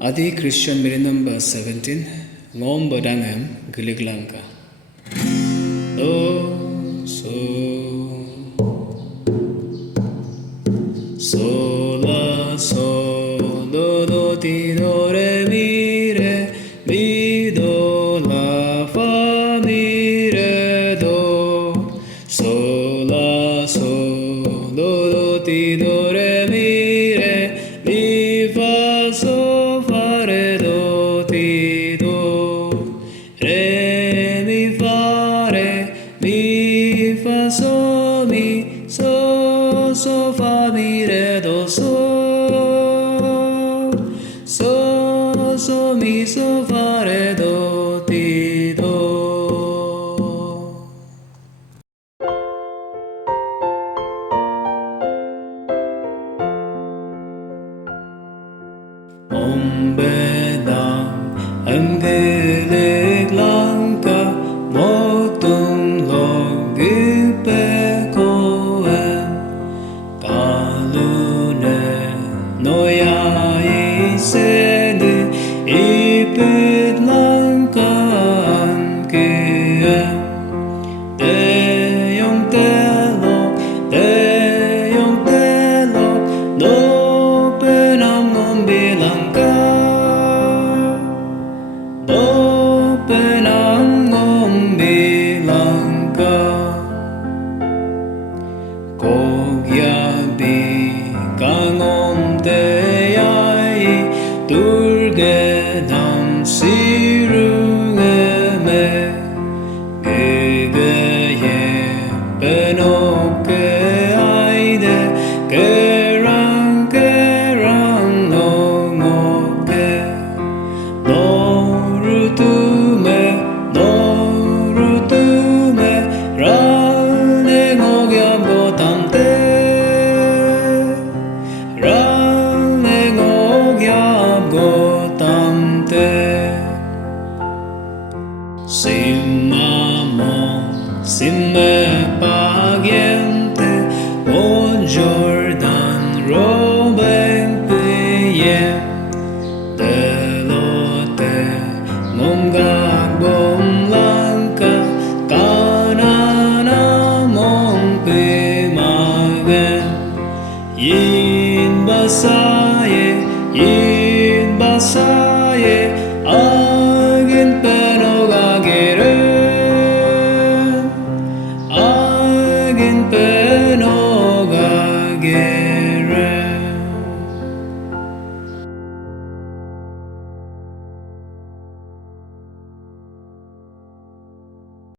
Adi Christian Miri number 17, Ngom, bedang, gilik, langka. Do, so, la, so, do, ti, do, mi, do, la, fa, mi, re, do. So, la, so, do, ti, do, mi, fa, so, fa, re, do, ti, do. Re, mi, fa, so, mi, so, fa, mi, re, do, so, mi, so, fa, re, do, ti, do. bedang, gilik, langka, một tung lòng pe koen, cả lune noi ai se de ipet langka an kien, te yong te lo, no pe nam ngom bilang bedang Ngom bilang Kogyabi Ngom te ai turge dam sirungeme Gege penoke aide kerang nongoke norutume rane ngogyam gotamte rane ngogyam gotamte simme pagiente o Jordan roben piem delote ngom bom langka kanana mong pimagen yin basaye yin